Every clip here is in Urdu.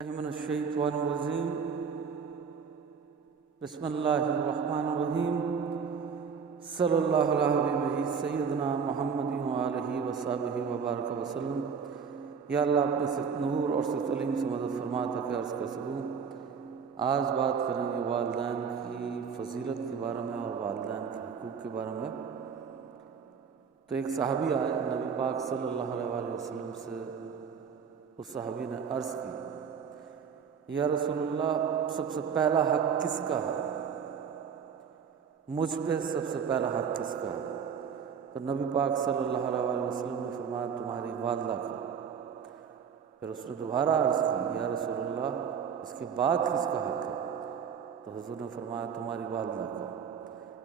من الشیطان الرجیم بسم اللہ الرحمن الرحیم صلی اللہ علیہ حبیبہ سیدنا محمد وآلہ وصحبہ وبارک وسلم۔ یا اللہ اپنے صرف نور اور صرف علیم سے مدد فرما تاکہ عرض کر سکوں۔ آج بات کریں گے والدین کی فضیلت کے بارے میں اور والدین کے حقوق کے بارے میں۔ تو ایک صحابی آئے نبی پاک صلی اللہ علیہ وسلم سے، اس صحابی نے عرض کی، یا رسول اللہ سب سے پہلا حق کس کا ہے؟ مجھ پہ سب سے پہلا حق کس کا ہے؟ تو نبی پاک صلی اللہ علیہ وسلم نے فرمایا تمہاری والدہ کا۔ پھر اس نے دوبارہ عرض کی، یا رسول اللہ اس کے بعد کس کا حق ہے؟ تو حضور نے فرمایا تمہاری والدہ کا۔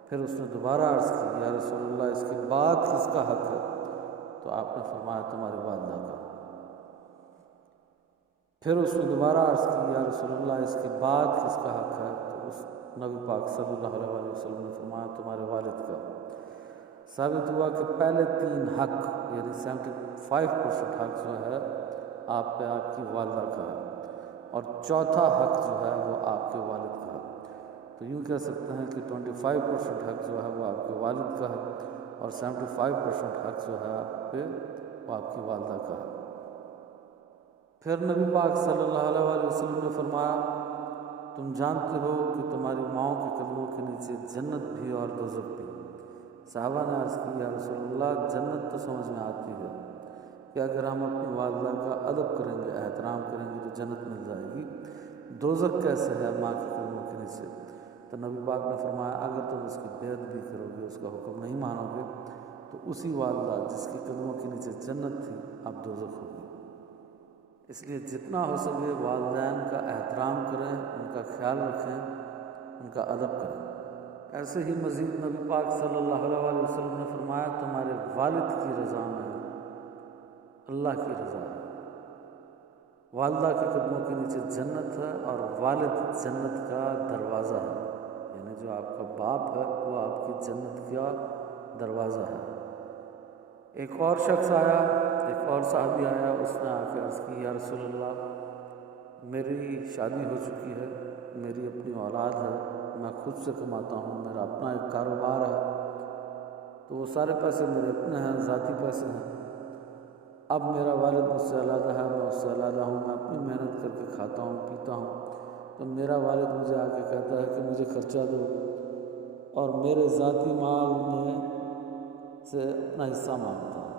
پھر اس نے دوبارہ عرض کی، یا رسول اللہ اس کے بعد کس کا حق ہے؟ تو آپ نے فرمایا تمہاری والدہ کا۔ پھر اس نے دوبارہ عرض کی، یا رسول اللہ اس کے بعد کس کا حق ہے؟ تو اس نبی پاک صلی اللہ علیہ وسلم نے فرمایا تمہارے والد کا۔ ثابت ہوا کہ پہلے تین حق یعنی 75% حق جو ہے آپ پہ آپ کی والدہ کا ہے، اور چوتھا حق جو ہے وہ آپ کے والد کا ہے۔ تو یوں کہہ سکتے ہیں کہ 25% حق جو ہے وہ آپ کے والد کا ہے، اور 75% حق جو ہے آپ پہ وہ آپ کی والدہ کا ہے۔ پھر نبی پاک صلی اللہ علیہ وسلم نے فرمایا تم جانتے ہو کہ تمہاری ماؤں کے قدموں کے نیچے جنت بھی اور دوزخ بھی۔ صحابہ نے عرض کی، یا رسول اللہ جنت تو سمجھ میں آتی ہے کہ اگر ہم اپنی والدہ کا ادب کریں گے، احترام کریں گے تو جنت مل جائے گی، دوزخ کیسے ہے ماں کے قدموں کے نیچے؟ تو نبی پاک نے فرمایا اگر تم اس کی بیعت بھی کرو گے، اس کا حکم نہیں مانو گے، تو اسی والدہ جس کے قدموں کے نیچے جنت تھی اب دوزخ ہوگی۔ اس لیے جتنا ہو سکے والدین کا احترام کریں، ان کا خیال رکھیں، ان کا ادب کریں۔ ایسے ہی مزید نبی پاک صلی اللہ علیہ وسلم نے فرمایا تمہارے والد کی رضا میں اللہ کی رضا ہے۔ والدہ کے قدموں کے نیچے جنت ہے، اور والد جنت کا دروازہ ہے، یعنی جو آپ کا باپ ہے وہ آپ کی جنت کا دروازہ ہے۔ ایک اور شخص آیا، ایک اور صحابی آیا، اس نے آ کے عرض کی، یا رسول اللہ میری شادی ہو چکی ہے، میری اپنی اولاد ہے، میں خود سے کماتا ہوں، میرا اپنا ایک کاروبار ہے، تو وہ سارے پیسے میرے اپنے ہیں، ذاتی پیسے ہیں۔ اب میرا والد مجھ سے علیحدہ ہے، میں اس سے علیحدہ ہوں، میں اپنی محنت کر کے کھاتا ہوں پیتا ہوں، تو میرا والد مجھے آ کے کہتا ہے کہ مجھے خرچہ دو، اور میرے ذاتی مال میں سے اپنا حصہ مانگتا ہے۔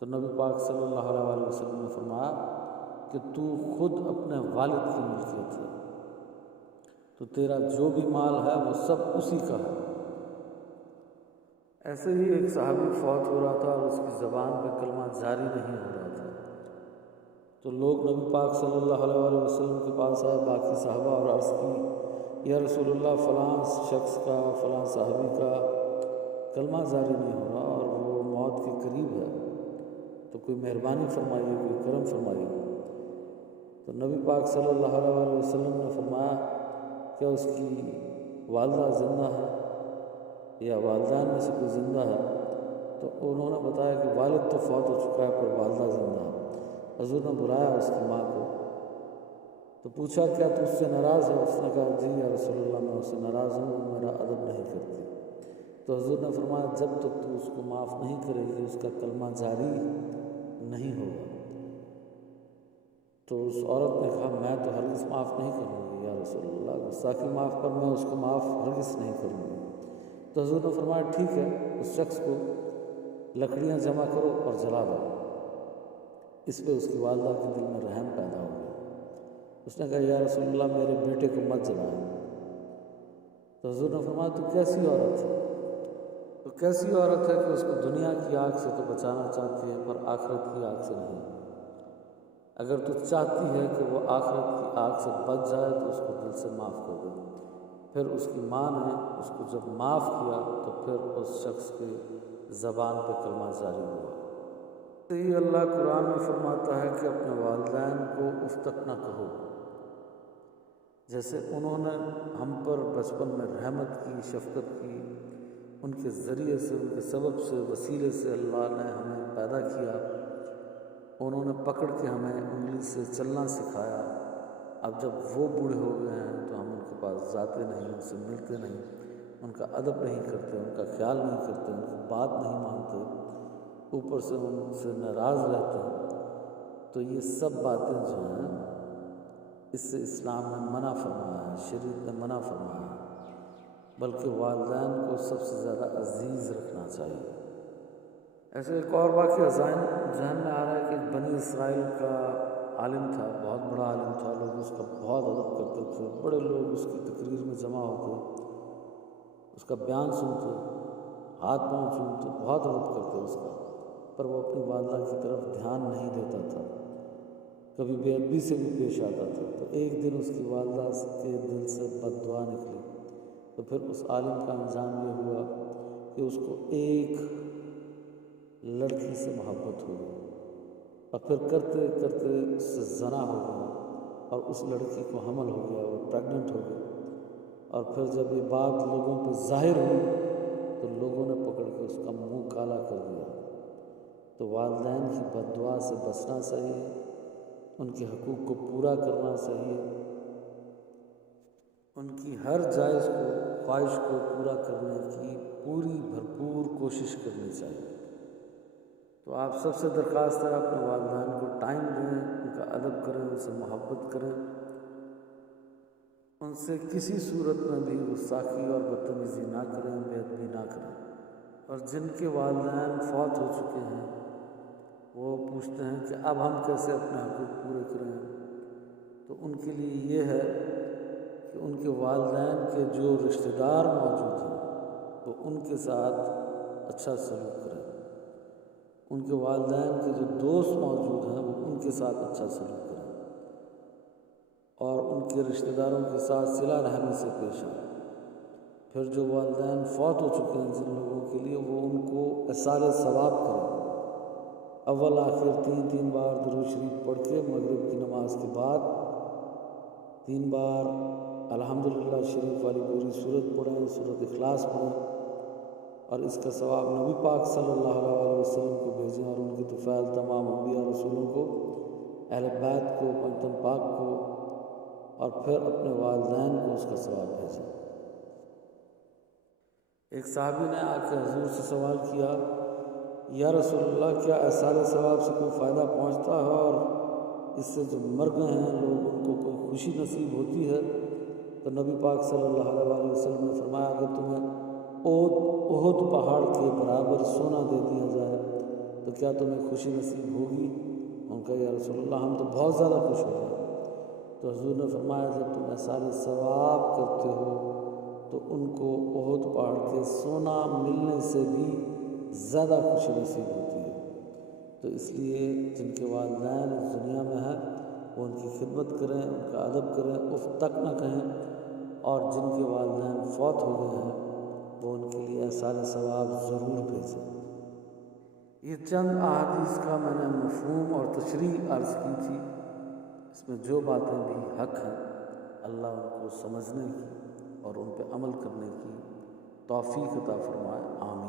تو نبی پاک صلی اللہ علیہ وسلم نے فرمایا کہ تو خود اپنے والد کی ملکیت ہے، تو تیرا جو بھی مال ہے وہ سب اسی کا ہے۔ ایسے ہی ایک صحابی فوت ہو رہا تھا اور اس کی زبان پہ کلمہ جاری نہیں ہو رہا تھا، تو لوگ نبی پاک صلی اللہ علیہ وسلم کے پاس آئے، باقی صحابہ، اور عرض کی، یا رسول اللہ فلاں شخص کا، فلاں صحابی کا کلمہ جاری نہیں ہو رہا اور وہ موت کے قریب ہے، تو کوئی مہربانی فرمائیے، کوئی کرم فرمائیے۔ تو نبی پاک صلی اللہ علیہ وسلم نے فرمایا کیا اس کی والدہ زندہ ہے یا والدین میں سے کوئی زندہ ہے؟ تو انہوں نے بتایا کہ والد تو فوت ہو چکا ہے پر والدہ زندہ ہے۔ حضور نے بلایا اس کی ماں کو، تو پوچھا کیا تو اس سے ناراض ہے؟ اس نے کہا جی یا رسول اللہ میں اس سے ناراض ہوں، وہ میرا ادب نہیں کرتی۔ تو حضور نے فرمایا جب تک تو اس کو معاف نہیں کرے گی اس کا کلمہ جاری نہیں ہوگا۔ تو اس عورت نے کہا میں تو ہرگز معاف نہیں کروں گی یا رسول اللہ، گستاخی معاف پر میں اس کو معاف ہرگز نہیں کروں گی۔ تو حضور نے فرمایا ٹھیک ہے، اس شخص کو لکڑیاں جمع کرو اور جلا دو۔ اس پہ اس کی والدہ کے دل میں رحم پیدا ہو گیا۔ اس نے کہا یا رسول اللہ میرے بیٹے کو مت جلائیں۔ تو حضور نے فرمایا تو کیسی عورت ہے؟ تو کیسی عورت ہے کہ اس کو دنیا کی آگ سے تو بچانا چاہتی ہے پر آخرت کی آگ سے نہیں۔ اگر تو چاہتی ہے کہ وہ آخرت کی آگ سے بچ جائے تو اس کو دل سے معاف کر دے۔ پھر اس کی ماں نے اس کو جب معاف کیا تو پھر اس شخص کے زبان پہ کلمہ جاری ہوا۔ تو یہ اللہ قرآن میں فرماتا ہے کہ اپنے والدین کو اف تک نہ کہو۔ جیسے انہوں نے ہم پر بچپن میں رحمت کی، شفقت کی، ان کے ذریعے سے، ان کے سبب سے، وسیلے سے اللہ نے ہمیں پیدا کیا، انہوں نے پکڑ کے ہمیں انگلی سے چلنا سکھایا، اب جب وہ بوڑھے ہو گئے ہیں تو ہم ان کے پاس جاتے نہیں، ان سے ملتے نہیں، ان کا ادب نہیں کرتے، ان کا خیال نہیں کرتے، ان کی بات نہیں مانتے، اوپر سے ان سے ناراض رہتے ہیں۔ تو یہ سب باتیں جو ہیں اس سے اسلام نے منع فرمایا ہے، شریعت نے منع فرمایا ہے، بلکہ والدین کو سب سے زیادہ عزیز رکھنا چاہیے۔ ایسے ایک اور واقعہ ذہن میں آ رہا ہے کہ ایک بنی اسرائیل کا عالم تھا، بہت بڑا عالم تھا، لوگ اس کا بہت ادب کرتے تھے، بڑے لوگ اس کی تقریر میں جمع ہوتے، اس کا بیان سنتے، ہاتھ پاؤں چومتے، بہت ادب کرتے اس کا، پر وہ اپنی والدہ کی طرف دھیان نہیں دیتا تھا، کبھی بے ادبی سے بھی پیش آتا تھا۔ تو ایک دن اس کی والدہ کے دل سے بد دعا نکلی، تو پھر اس عالم کا انجام یہ ہوا کہ اس کو ایک لڑکی سے محبت ہو گئی، اور پھر کرتے کرتے اس سے زنا ہو گیا، اور اس لڑکی کو حمل ہو گیا، وہ پریگننٹ ہو گئی، اور پھر جب یہ بات لوگوں پہ ظاہر ہوئی تو لوگوں نے پکڑ کے اس کا منہ کالا کر دیا۔ تو والدین کی بد دعا سے بچنا چاہیے، ان کے حقوق کو پورا کرنا چاہیے، ان کی ہر جائز خواہش کو پورا کرنے کی پوری بھرپور کوشش کرنی چاہیے۔ تو آپ سب سے درخواست ہے اپنے والدین کو ٹائم دیں، ان کا ادب کریں، ان سے محبت کریں، ان سے کسی صورت میں بھی گستاخی اور بدتمیزی نہ کریں، بے ادبی نہ کریں۔ اور جن کے والدین فوت ہو چکے ہیں وہ پوچھتے ہیں کہ اب ہم کیسے اپنے حقوق پورے کریں، تو ان کے لیے یہ ہے کہ ان کے والدین کے جو رشتہ دار موجود ہیں وہ ان کے ساتھ اچھا سلوک کریں، ان کے والدین کے جو دوست موجود ہیں وہ ان کے ساتھ اچھا سلوک کریں، اور ان کے رشتہ داروں کے ساتھ صلہ رحمی سے پیش آئیں۔ پھر جو والدین فوت ہو چکے ہیں جن لوگوں کے لیے، وہ ان کو ایصال ثواب کریں، اول آخر 3 بار درود شریف پڑھ کے مغرب کی نماز کے بعد 3 بار الحمدللہ شریف والی پوری سورت پڑھیں، سورت اخلاص پڑھیں، اور اس کا ثواب نبی پاک صلی اللہ علیہ وسلم کو بھیجیں، اور ان کی طفیل تمام انبیاء رسولوں کو، اہل بیت کو، پنجتن پاک کو، اور پھر اپنے والدین کو اس کا ثواب بھیجیں۔ ایک صحابی نے آ کے حضور سے سوال کیا، یا رسول اللہ کیا ایصال ثواب سے کوئی فائدہ پہنچتا ہے، اور اس سے جو مر گئے ہیں لوگ ان کو کوئی خوشی نصیب ہوتی ہے؟ تو نبی پاک صلی اللہ علیہ وسلم نے فرمایا، اگر تمہیں احد پہاڑ کے برابر سونا دے دیا جائے تو کیا تمہیں خوشی نصیب ہوگی؟ ان کا یا رسول اللہ ہم تو بہت زیادہ خوش ہو جائیں۔ تو حضور نے فرمایا، جب تم ایصال ثواب کرتے ہو تو ان کو احد پہاڑ کے سونا ملنے سے بھی زیادہ خوشی نصیب ہوتی ہے۔ تو اس لیے جن کے والدین اس دنیا میں ہیں وہ ان کی خدمت کریں، ان کا ادب کریں، اف تک نہ کہیں، اور جن کے والدین فوت ہو گئے ہیں وہ ان کے لیے ایصال ثواب ضرور بھیجیں۔ یہ چند احادیث کا میں نے مفہوم اور تشریح عرض کی تھی، اس میں جو باتیں بھی حق ہیں اللہ ان کو سمجھنے کی اور ان پہ عمل کرنے کی توفیق عطا فرمائے، آمین۔